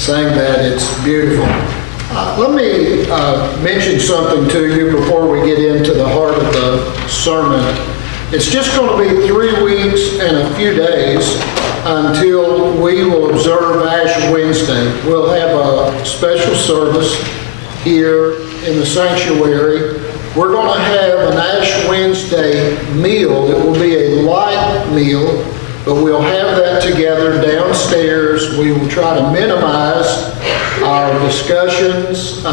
sang that. It's beautiful. Let me mention something to you before we get into the heart of the sermon. It's just going to be 3 weeks and a few days until we will observe Ash Wednesday. We'll have a special service here in the sanctuary. We're going to have an Ash Wednesday meal. It will be a light meal, but we'll have that together downstairs. We will try to minimize our discussions,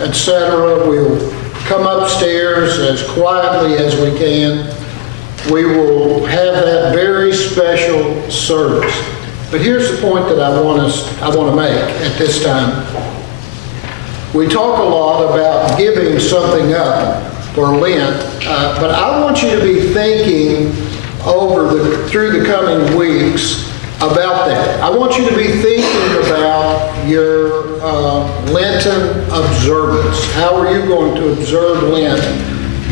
etc. We'll come upstairs as quietly as we can. We will have that very special service. But here's the point that I want to make at this time. We talk a lot about giving something up for Lent, but I want you to be thinking through the coming weeks about that. I want you to be thinking about your Lenten observance. How are you going to observe Lent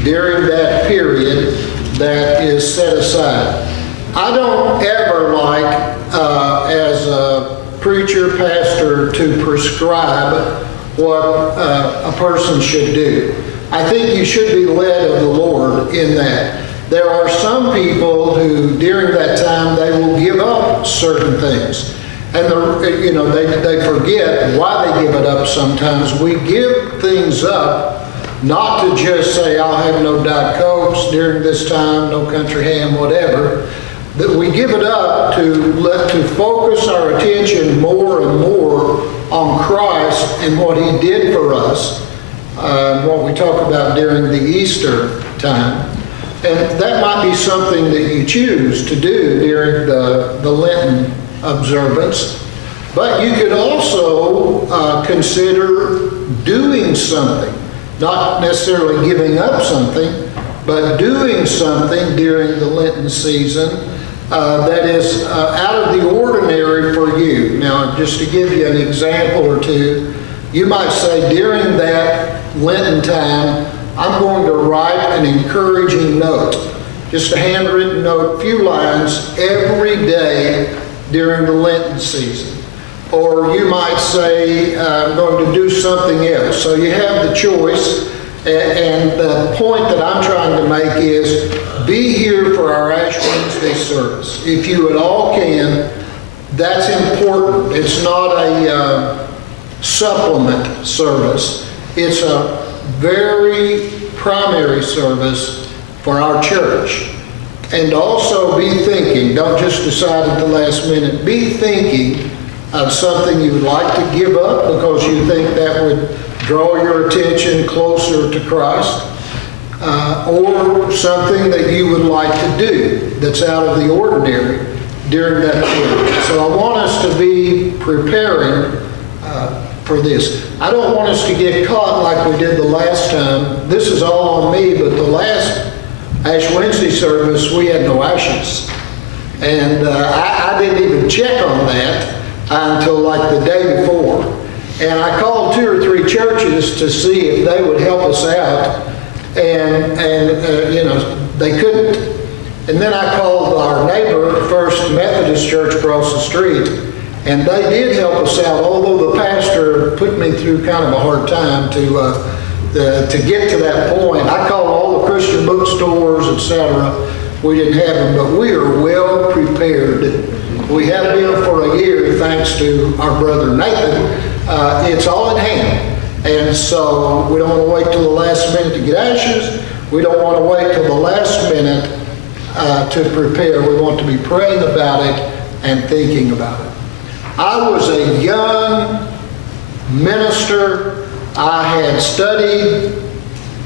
during that period that is set aside? I don't ever like, as a preacher, pastor, to prescribe what a person should do. I think you should be led of the Lord in that. There are some people who, during that time, they will give up certain things. And they forget why they give it up sometimes. We give things up not to just say, I'll have no Diet Cokes during this time, no country ham, whatever. That we give it up to focus our attention more and more on Christ and what He did for us, what we talk about during the Easter time. And that might be something that you choose to do during the Lenten observance. But you could also consider doing something, not necessarily giving up something, but doing something during the Lenten season that is out of the ordinary for you. Now, just to give you an example or two, you might say during that Lenten time, I'm going to write an encouraging note, just a handwritten note, few lines every day during the Lenten season. Or you might say, I'm going to do something else. So you have the choice, and the point that I'm trying to make is be here for our Ash Wednesday service. If you at all can, that's important. It's not a supplement service. It's a very primary service for our church. And also be thinking, don't just decide at the last minute, be thinking of something you would like to give up because you think that would draw your attention closer to Christ, or something that you would like to do that's out of the ordinary during that period. So I want us to be preparing for this. I don't want us to get caught like we did the last time. This is all on me, but the last Ash Wednesday service, we had no ashes. And I didn't even check on that until like the day before. And I called 2 or 3 churches to see if they would help us out. And they couldn't. And then I called our neighbor, First Methodist Church across the street, and they did help us out, although the pastor put me through kind of a hard time to get to that point. I called all the Christian bookstores, etc. We didn't have them, but we are well prepared. We have been for a year, thanks to our brother Nathan. It's all in hand. And so we don't want to wait till the last minute to get ashes. We don't want to wait till the last minute to prepare. We want to be praying about it and thinking about it. I was a young minister. I had studied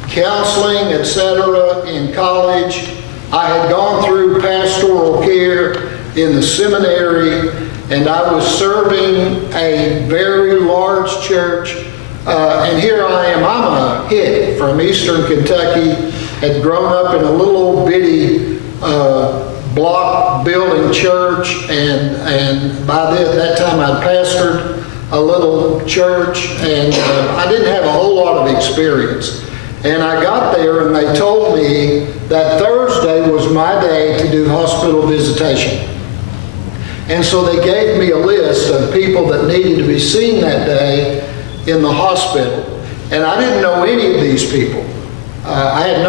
counseling, etc. in college. I had gone through pastoral care in the seminary, and I was serving a very large church. And here I am. I'm a hick from eastern Kentucky, had grown up in a little old bitty block building church, and by that time I'd pastored a little church, and I didn't have a whole lot of experience. And I got there and they told me that Thursday was my day to do hospital visitation. And so they gave me a list of people people that needed to be seen that day in the hospital. And I didn't know any of these people. I had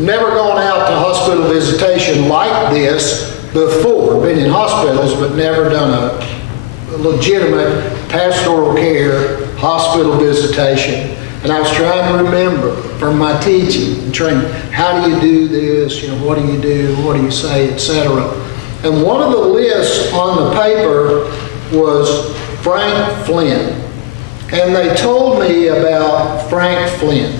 never gone out to hospital visitation like this before, been in hospitals, but never done a legitimate pastoral care hospital visitation. And I was trying to remember from my teaching and training, how do you do this, what do you do, what do you say, etc. And one of the lists on the paper was Frank Flynn. And they told me about Frank Flynn.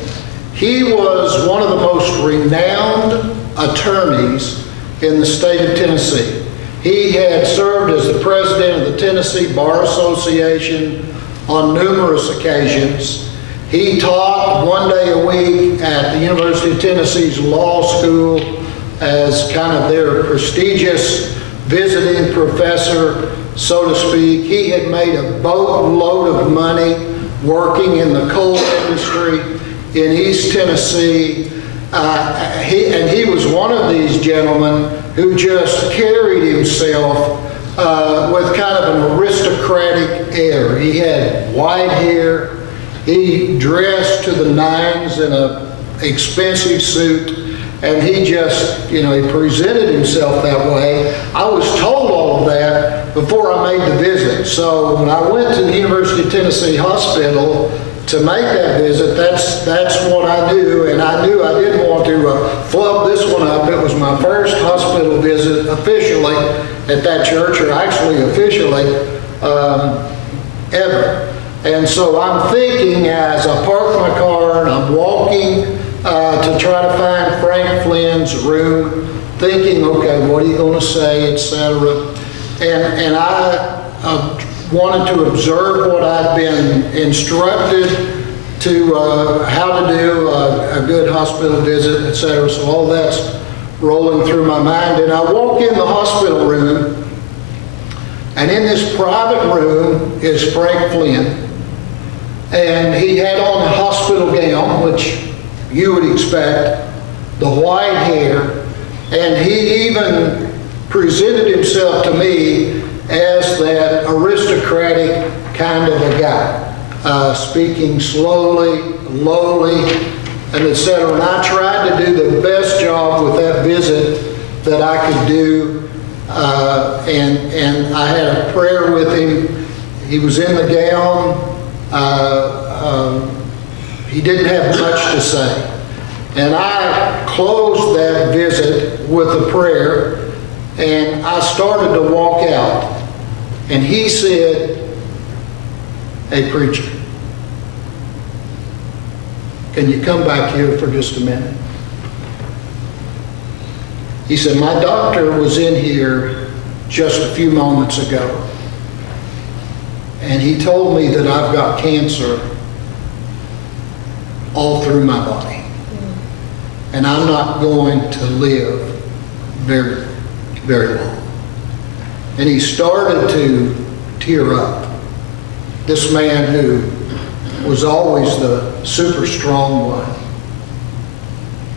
He was one of the most renowned attorneys in the state of Tennessee. He had served as the president of the Tennessee Bar Association on numerous occasions. He taught one day a week at the University of Tennessee's law school as kind of their prestigious visiting professor, so to speak. He had made a boatload of money working in the coal industry in East Tennessee. He was one of these gentlemen who just carried himself with kind of an aristocratic air. He had white hair. He dressed to the nines in an expensive suit, and he just, he presented himself that way. I was told all of that before I made the visit. So when I went to the University of Tennessee Hospital to make that visit, that's what I knew, and I knew I didn't want to flub this one up. It was my first hospital visit officially at that church, or actually officially ever. And so I'm thinking as I park my car and I'm walking to try to find Frank Flynn's room, thinking, okay, what are you going to say, etc. And I wanted to observe what I'd been instructed to, how to do a good hospital visit, etc. So all that's rolling through my mind. And I walk in the hospital room, and in this private room is Frank Flynn. And he had on a hospital gown, which you would expect, the white hair, and he even presented himself to me as that aristocratic kind of a guy, speaking slowly, lowly, and etc. And I tried to do the best job with that visit that I could do, and I had a prayer with him. He was in the gown. He didn't have much to say. And I closed that visit with a prayer, and I started to walk out. And he said, "Hey, preacher, can you come back here for just a minute?" He said, "My doctor was in here just a few moments ago, and he told me that I've got cancer all through my body, and I'm not going to live very, very long." And he started to tear up. This man who was always the super strong one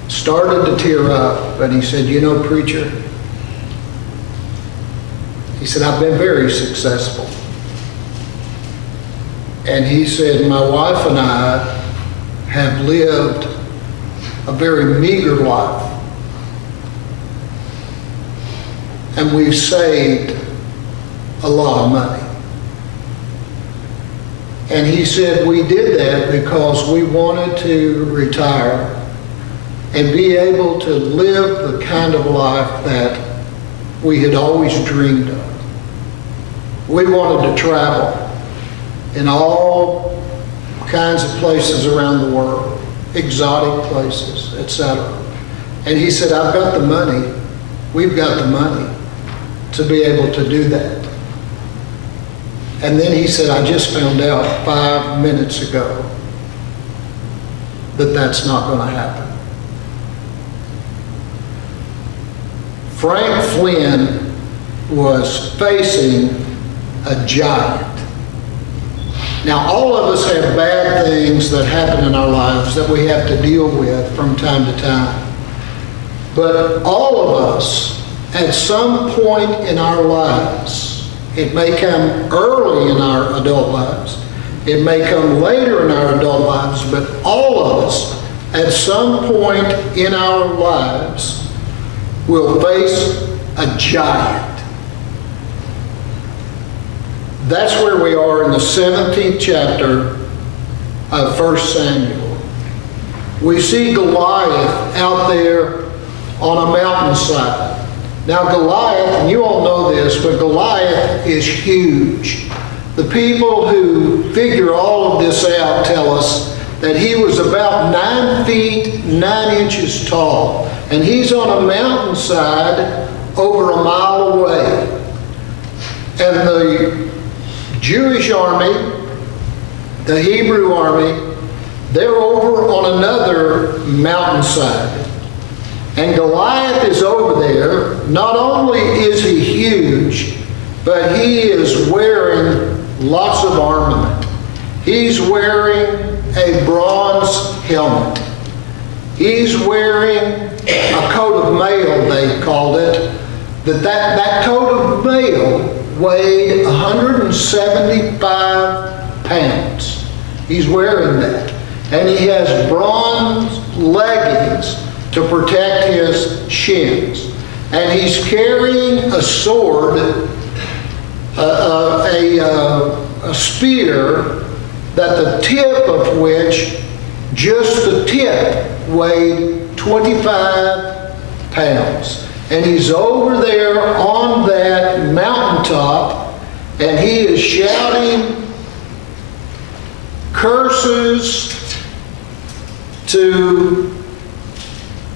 started to tear up, and he said, "You know, preacher," he said, "I've been very successful." And he said, "My wife and I have lived a very meager life. And we've saved a lot of money." And he said, "We did that because we wanted to retire and be able to live the kind of life that we had always dreamed of. We wanted to travel in all kinds of places around the world, exotic places, etc." And he said, "I've got the money, we've got the money to be able to do that." And then he said, "I just found out 5 minutes ago that that's not going to happen." Frank Flynn was facing a giant. Now, all of us have bad things that happen in our lives that we have to deal with from time to time. But all of us, at some point in our lives, It may come early in our adult lives. It may come later in our adult lives, but all of us, at some point in our lives, will face a giant. That's where we are in the 17th chapter of 1 Samuel. We see Goliath out there on a mountainside. Now Goliath, and you all know this, but Goliath is huge. The people who figure all of this out tell us that he was about 9 feet 9 inches tall, and he's on a mountainside over a mile away. And the Jewish army, the Hebrew army, they're over on another mountainside. And Goliath is over there. Not only is he huge, but he is wearing lots of armament. He's wearing a bronze helmet. He's wearing a coat of mail, they called it. That coat of mail weighed 175 pounds. He's wearing that. And he has bronze leggings to protect his shins. And he's carrying a sword, a spear, that the tip of which, just the tip, weighed 25 pounds. And he's over there on that mountaintop, and he is shouting curses to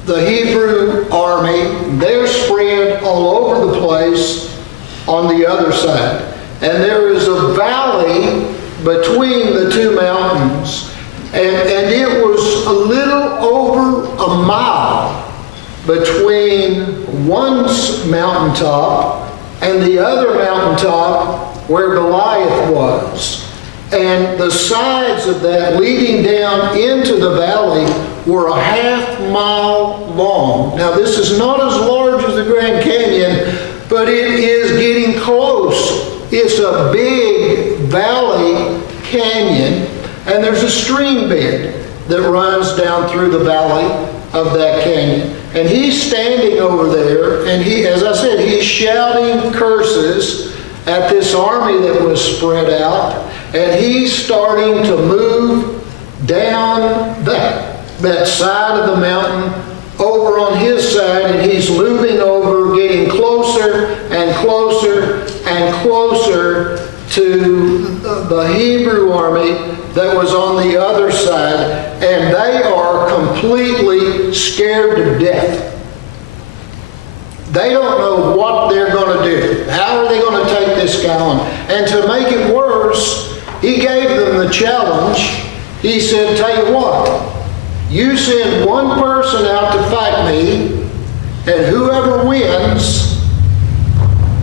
the Hebrew army. They're spread all over the place on the other side. And there is a valley between the two mountains. And it was a little over a mile between one mountaintop and the other mountaintop where Goliath was. And the sides of that leading down into the valley were a half-mile long. Now, this is not as large as the Grand Canyon, but it is getting close. It's a big valley canyon, and there's a stream bed that runs down through the valley of that canyon. And he's standing over there, and he, as I said, he's shouting curses at this army that was spread out, and he's starting to move down that side of the mountain over on his side, and he's moving over, getting closer and closer and closer to the Hebrew army that was on the other side, and they are completely scared to death. They don't know what they're going to do. How are they going to take this guy on? And to make it worse, he gave them the challenge. He said, tell you what, you send one person out to fight me, and whoever wins,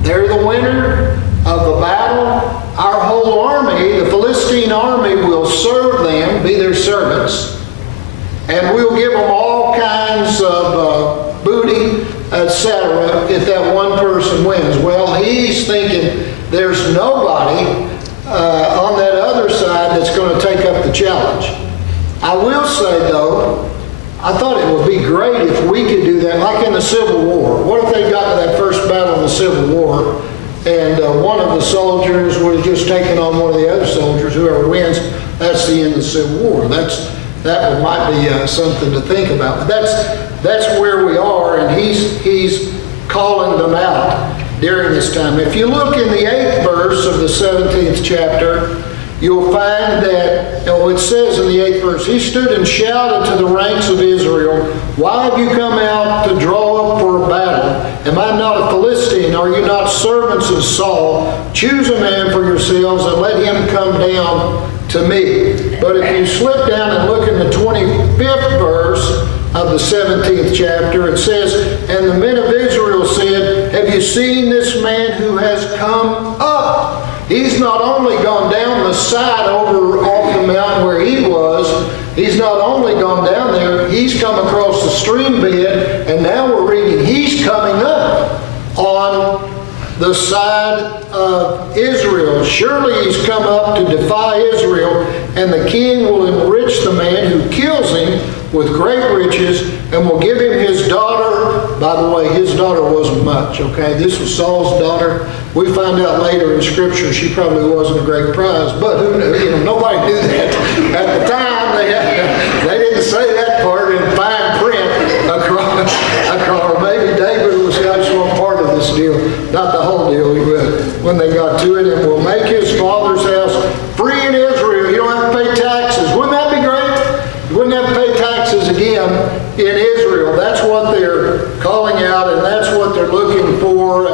they're the winner of the battle. Our whole army, the Philistine army, will serve them, be their servants, and we'll give them all kinds of booty, etc., if that one person wins. Well, he's thinking there's nobody on that other side that's going to take up the challenge. I will say, though, I thought it would be great if we could do that, like in the Civil War. What if they got to that first battle in the Civil War, and one of the soldiers was just taking on one of the other soldiers? Whoever wins, that's the end of the Civil War. That might be something to think about. But that's where we are, and he's calling them out during this time. If you look in the 8th verse of the 17th chapter, you'll find that, it says in the 8th verse, he stood and shouted to the ranks of Israel, why have you come out to draw up for a battle? Am I not a Philistine? Are you not servants of Saul? Choose a man for yourselves and let him come down to me. But if you slip down and look in the 25th verse of the 17th chapter, it says, and the men of Israel said, have you seen this man who has come up? He's not only gone down the side over off the mountain where he was, he's not only gone down there, he's come across the stream bed, and now we're reading he's coming up on the side of Israel. Surely he's come up to defy Israel, and the king will enrich the man who kills him with great riches, and will give him his daughter. By the way, his daughter wasn't much, okay? This was Saul's daughter. We find out later in Scripture she probably wasn't a great prize, but who knew? You know, nobody knew that. At the time, they didn't say that part in fine print across, or maybe David was just one part of this deal, not the whole deal, when they got to it, and will make his father's house free in Israel. You don't have to pay taxes. Wouldn't that be great? You wouldn't have to pay taxes again in Israel. That's what they're calling out, and that's what they're looking for.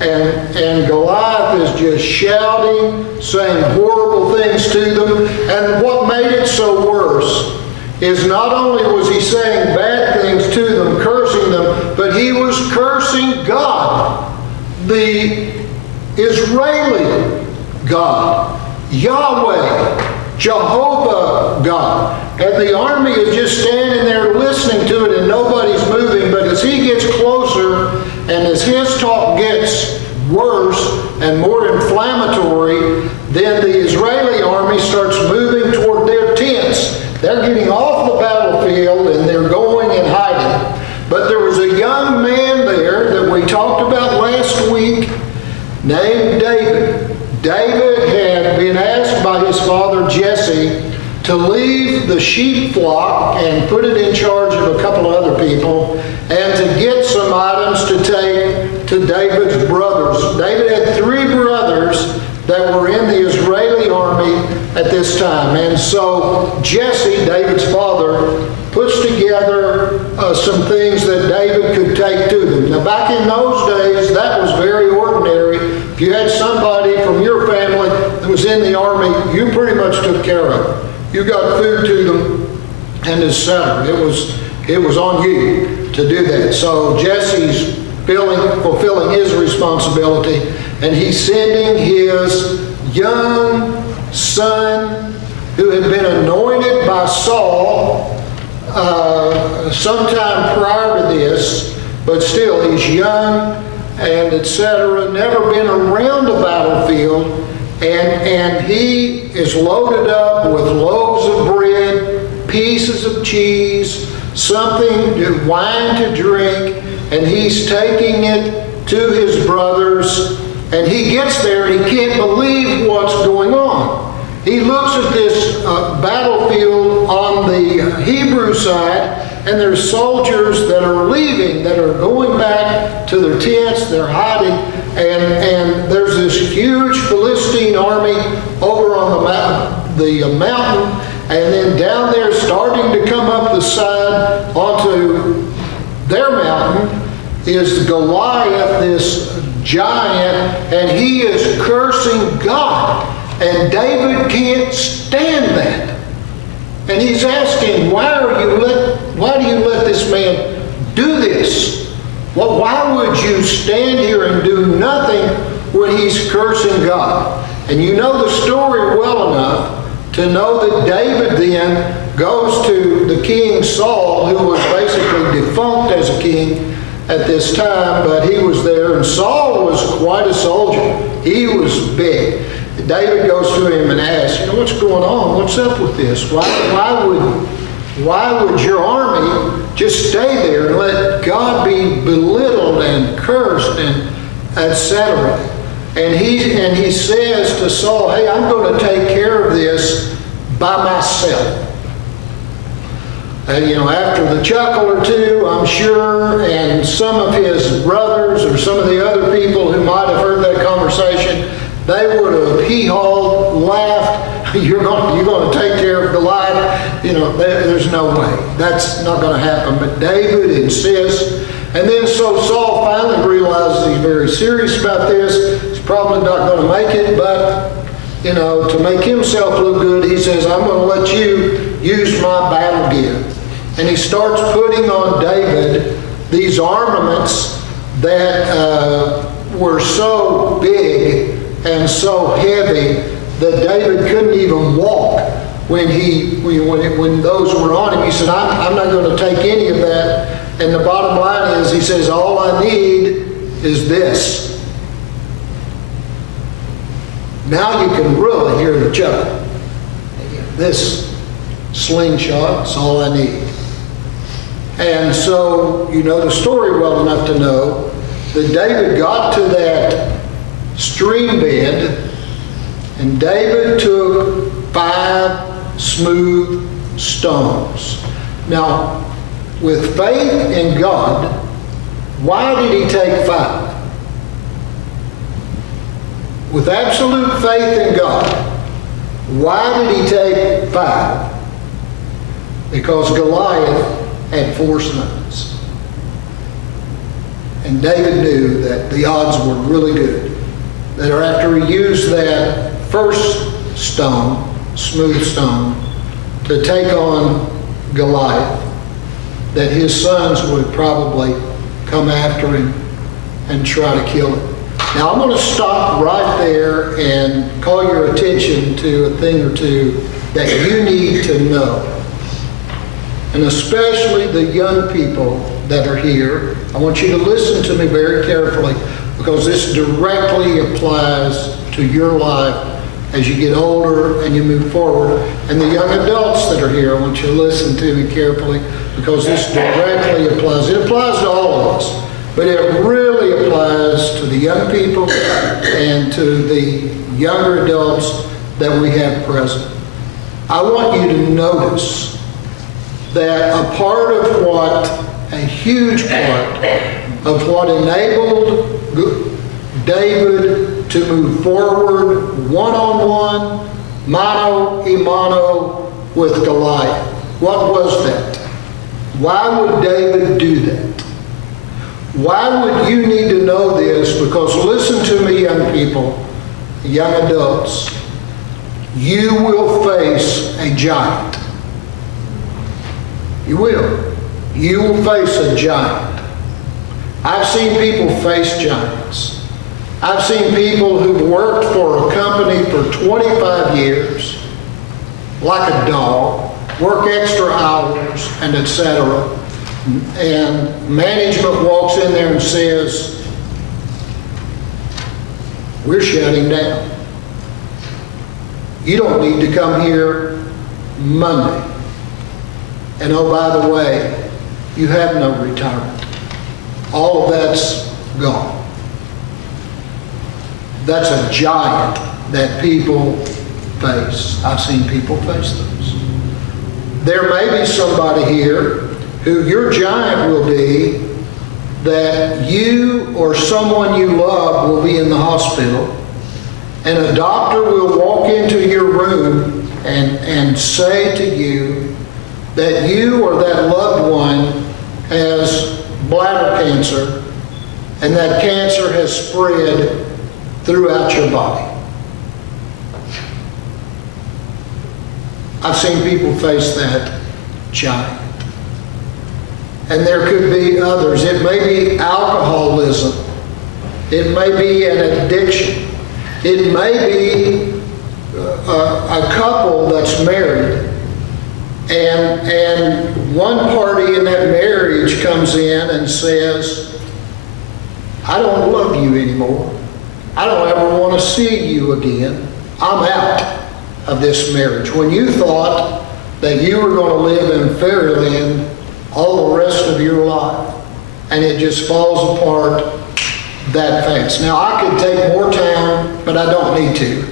And Goliath is just shouting, saying horrible things to them. And what made it so worse is not only was he saying bad things to them, cursing them, but he was cursing God, the Israeli God, Yahweh, Jehovah God. And the army is just standing there listening to it, and nobody's moving. But as he gets closer, and as his talk gets worse and more inflammatory, then the Israeli army starts moving toward their tents. They're getting off the battlefield, and they're going and hiding. But there was a young man there that we talked about last week named David. David had been asked by his father Jesse to leave the sheep flock and put it in charge of a couple of other people, and to get some items to take to David's brothers. David had 3 brothers that were in the Israeli army at this time. And so Jesse, David's father, puts together some things that David could take to them. Now back in those days, that was very ordinary. If you had somebody from your family that was in the army, you pretty much took care of them. You got food to them, and etc. It was on you to do that. So Jesse's fulfilling his responsibility, and he's sending his young son, who had been anointed by Saul sometime prior to this, but still he's young and etc., never been around a battlefield. And he is loaded up with loaves of bread, pieces of cheese, wine to drink, and he's taking it to his brothers. And he gets there and he can't believe what's going on. He looks at this battlefield on the Hebrew side, and there's soldiers that are leaving, that are going back to their tents, they're hiding, and there's this huge Philistine army over on the mountain, and then down there starting to come up the side onto their mountain is Goliath, this giant, and he is cursing God. And David can't stand that. And he's asking, why do you let this man do this? Well, why would you stand here and do nothing when he's cursing God? And you know the story well enough to know that David then goes to the king Saul, who was basically defunct as a king at this time, but he was there, and Saul was quite a soldier. He was big. David goes to him and asks, what's going on? What's up with this? Why would your army just stay there and let God be belittled and cursed and etc.? And he says to Saul, hey, I'm going to take care of this by myself. And after the chuckle or two, I'm sure, and some of his brothers or some of the other people who might have heard that conversation, they would have hee-hawed, laughed. You're going to take care of Goliath. There's no way. That's not going to happen. But David insists. And then so Saul finally realizes he's very serious about this. He's probably not going to make it, but, to make himself look good, he says, I'm going to let you use my battle gear. And he starts putting on David these armaments that were so big and so heavy that David couldn't even walk when those were on him. He said, I'm not going to take any of that. And the bottom line is, he says, all I need is this. Now you can really hear the chuckle. This slingshot's all I need. And so, you know the story well enough to know that David got to that stream bed, and David took 5 smooth stones. Now, with faith in God, why did he take 5? With absolute faith in God, why did he take 5? Because Goliath had 4 sons. And David knew that the odds were really good. That after he used that first stone, smooth stone, to take on Goliath, that his sons would probably come after him and try to kill him. Now I'm going to stop right there and call your attention to a thing or two that you need to know. And especially the young people that are here, I want you to listen to me very carefully, because this directly applies to your life as you get older and you move forward. And the young adults that are here, I want you to listen to me carefully, because this directly applies. It applies to all of us, but it really applies to the young people and to the younger adults that we have present. I want you to notice that a huge part of what enabled David to move forward one-on-one, mano a mano with Goliath. What was that? Why would David do that? Why would you need to know this? Because listen to me, young people, young adults, you will face a giant. You will. You will face a giant. I've seen people face giants. I've seen people who've worked for a company for 25 years, like a dog, work extra hours, and etc. And management walks in there and says, we're shutting down. You don't need to come here Monday. And oh, by the way, you have no retirement. All of that's gone. That's a giant that people face. I've seen people face those. There may be somebody here who your giant will be that you or someone you love will be in the hospital, and a doctor will walk into your room and say to you that you or that loved one has bladder cancer, and that cancer has spread throughout your body. I've seen people face that giant. And there could be others. It may be alcoholism. It may be an addiction. It may be a couple that's married, and one party in that marriage comes in and says, I don't love you anymore. I don't ever want to see you again. I'm out of this marriage. When you thought that you were going to live in fairyland all the rest of your life, and it just falls apart that fast. Now, I could take more time, but I don't need to.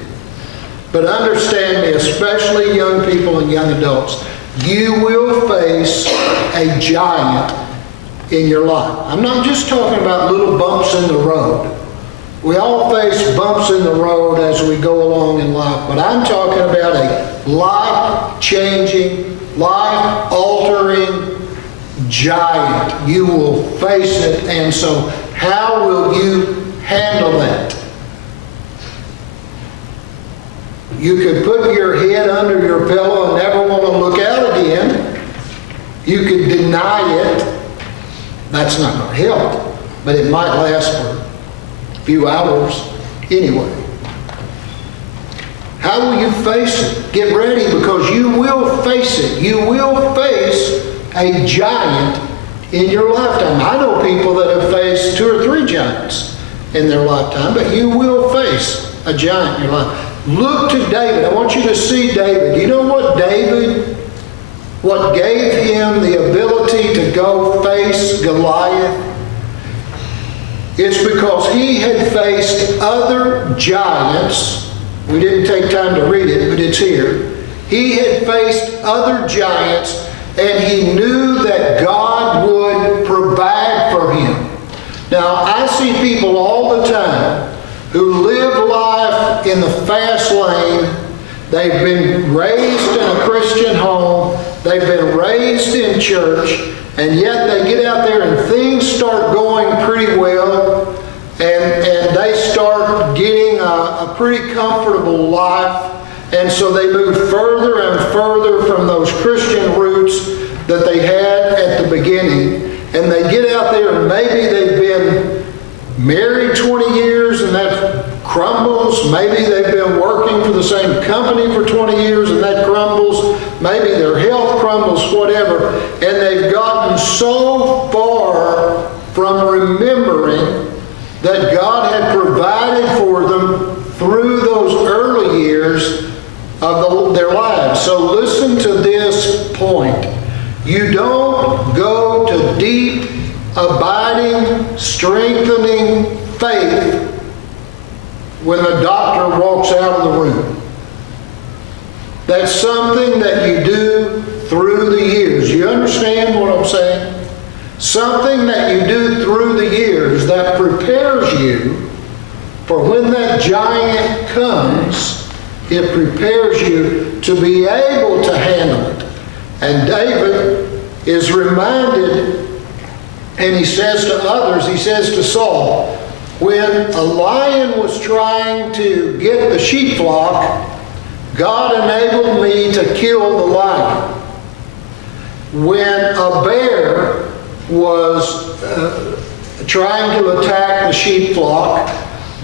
But understand me, especially young people and young adults, you will face a giant in your life. I'm not just talking about little bumps in the road. We all face bumps in the road as we go along in life, but I'm talking about a life-changing, life-altering giant. You will face it, and so how will you handle that? You could put your head under your pillow and never want to look out again. You could deny it. That's not going to help, but it might last for a few hours anyway. How will you face it? Get ready, because you will face it. You will face a giant in your lifetime. I know people that have faced 2 or 3 giants in their lifetime, but you will face a giant in your life. Look to David. I want you to see David. You know what what gave him the ability to go face Goliath? It's because he had faced other giants. We didn't take time to read it, but it's here. He had faced other giants, and he knew that God would provide for him. Now, I see people all the time who live life in the fast lane. They've been raised in a Christian home. They've been raised in church. And yet they get out there and things start going pretty well. And they start getting a pretty comfortable life. And so they move further and further from those Christian roots that they had at the beginning. And they get out there and maybe they've been married 20 years and that crumbles. Maybe they've been working for the same company for 20 years and that crumbles. Maybe their health crumbles, whatever. And they've gotten so far from remembering that God had provided for them through those early years of their lives. So listen to this point. You don't go to deep, abiding, strengthening faith when the doctor walks out of the room. That's something that you do through the years. You understand what I'm saying? Something that you do through the years that prepares you for when that giant comes. It prepares you to be able to handle it. And David is reminded, and he says to others, he says to Saul, when a lion was trying to get the sheep flock, God enabled me to kill the lion. When a bear was trying to attack the sheep flock,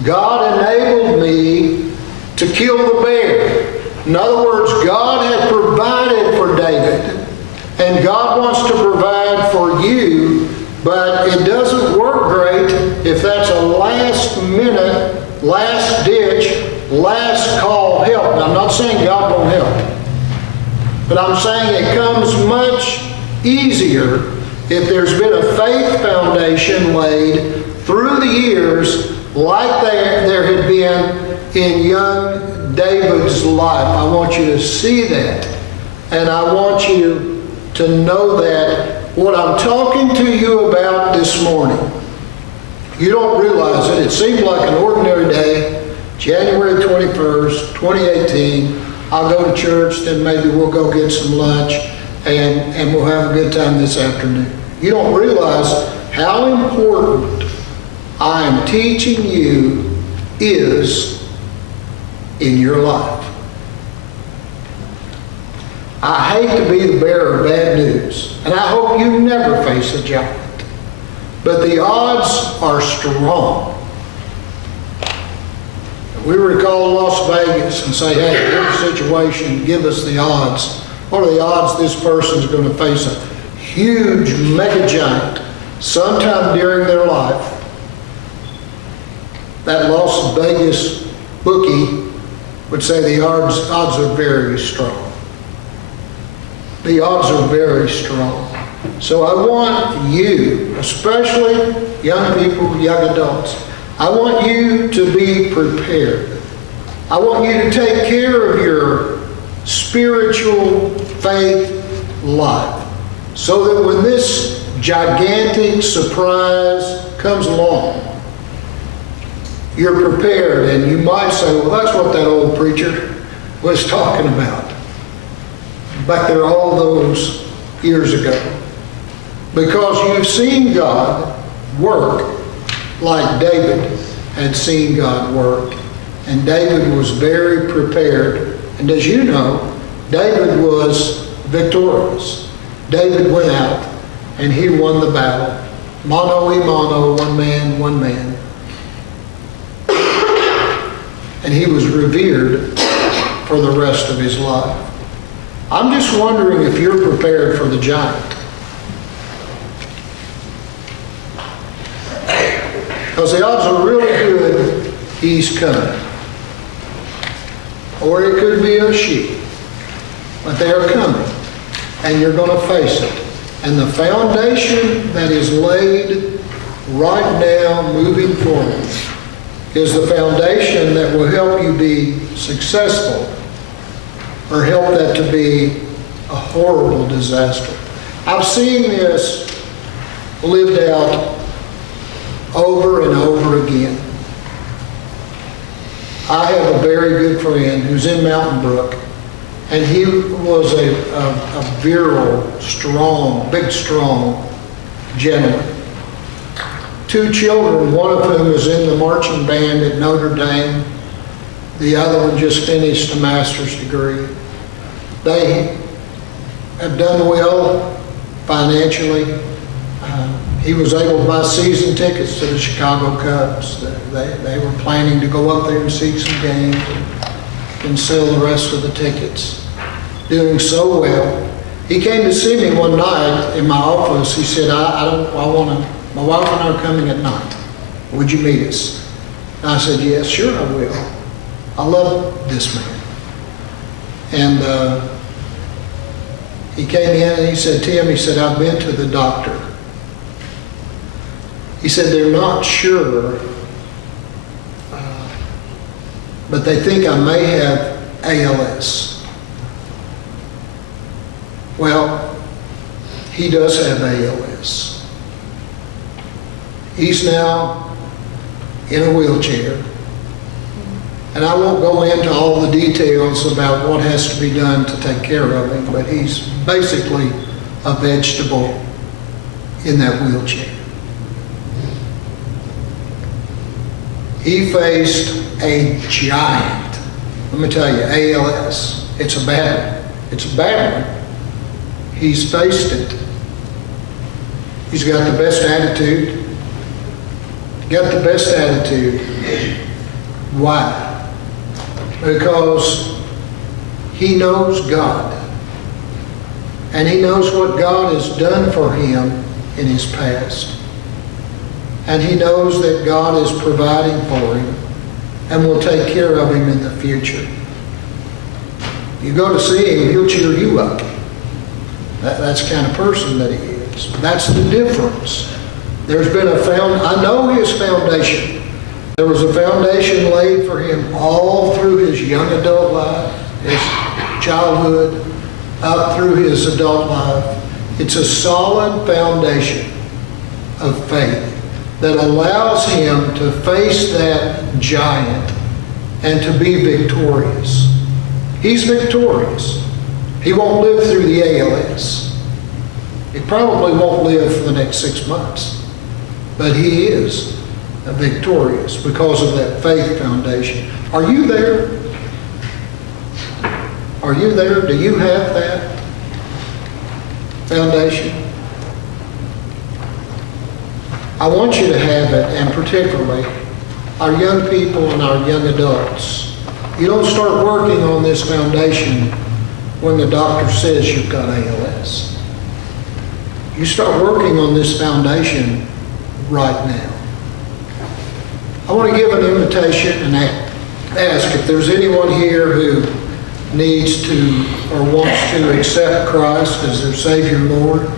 God enabled me to kill the bear. In other words, God had provided for David, and God wants to provide for you, but it doesn't work great if that's a last minute, last ditch, last call help. Now, I'm not saying God won't help, but I'm saying it comes much easier if there's been a faith foundation laid through the years like there had been in young David's life. I want you to see that, and I want you to know that what I'm talking to you about this morning, you don't realize it. It seems like an ordinary day, January 21st, 2018. I'll go to church, then maybe we'll go get some lunch, and we'll have a good time this afternoon. You don't realize how important I am teaching you is in your life. I hate to be the bearer of bad news, and I hope you never face a giant. But the odds are strong. We recall Las Vegas and say, hey, here's the situation, give us the odds. What are the odds this person's going to face a huge mega giant sometime during their life? That Las Vegas bookie would say the odds are very strong. The odds are very strong. So I want you, especially young people, young adults, I want you to be prepared. I want you to take care of your spiritual faith life so that when this gigantic surprise comes along, you're prepared. And you might say, well, that's what that old preacher was talking about back there all those years ago. Because you've seen God work like David had seen God work. And David was very prepared. And as you know, David was victorious. David went out and he won the battle. Mano a mano, one man. And he was revered for the rest of his life. I'm just wondering if you're prepared for the giant. Because the odds are really good he's coming. or it could be a sheep. But they are coming, and you're going to face it. And the foundation that is laid right now moving forward is the foundation that will help you be successful or help that to be a horrible disaster. I've seen this lived out over and over again. I have a very good friend who's in Mountain Brook, and he was a virile, strong, big, strong gentleman. 2 children, one of whom is in the marching band at Notre Dame. The other one just finished a master's degree. They have done well financially. He was able to buy season tickets to the Chicago Cubs. They were planning to go up there and see some games and sell the rest of the tickets. Doing so well. He came to see me one night in my office. He said, my wife and I are coming at night. Would you meet us? And I said, yes, sure I will. I love this man. And he came in and he said, Tim, he said, I've been to the doctor. He said, they're not sure, but they think I may have ALS. Well, he does have ALS. He's now in a wheelchair. And I won't go into all the details about what has to be done to take care of him, but he's basically a vegetable in that wheelchair. He faced a giant. Let me tell you, ALS, it's a bad one. It's a bad one. He's faced it. He's got the best attitude. Got the best attitude. Why? Because he knows God. And he knows what God has done for him in his past. And he knows that God is providing for him and will take care of him in the future. You go to see him, he'll cheer you up. That's the kind of person that he is. That's the difference. There's been I know his foundation. There was a foundation laid for him all through his young adult life, his childhood, up through his adult life. It's a solid foundation of faith that allows him to face that giant and to be victorious. He's victorious. He won't live through the ALS. He probably won't live for the next 6 months. But he is victorious because of that faith foundation. Are you there? Are you there? Do you have that foundation? I want you to have it, and particularly our young people and our young adults. You don't start working on this foundation when the doctor says you've got ALS. You start working on this foundation right now. I want to give an invitation and ask if there's anyone here who needs to or wants to accept Christ as their Savior and Lord.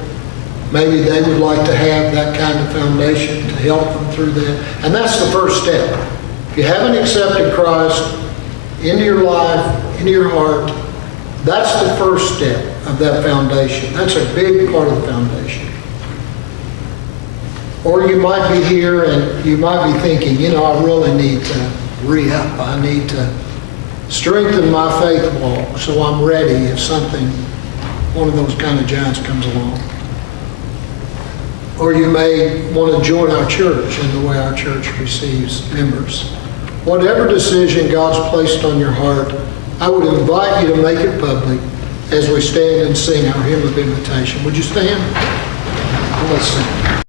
Maybe they would like to have that kind of foundation to help them through that. And that's the first step. If you haven't accepted Christ into your life, into your heart, that's the first step of that foundation. That's a big part of the foundation. Or you might be here and you might be thinking, I really need to re-up. I need to strengthen my faith walk so I'm ready if one of those kind of giants comes along. Or you may want to join our church in the way our church receives members. Whatever decision God's placed on your heart, I would invite you to make it public as we stand and sing our hymn of invitation. Would you stand? Let's sing.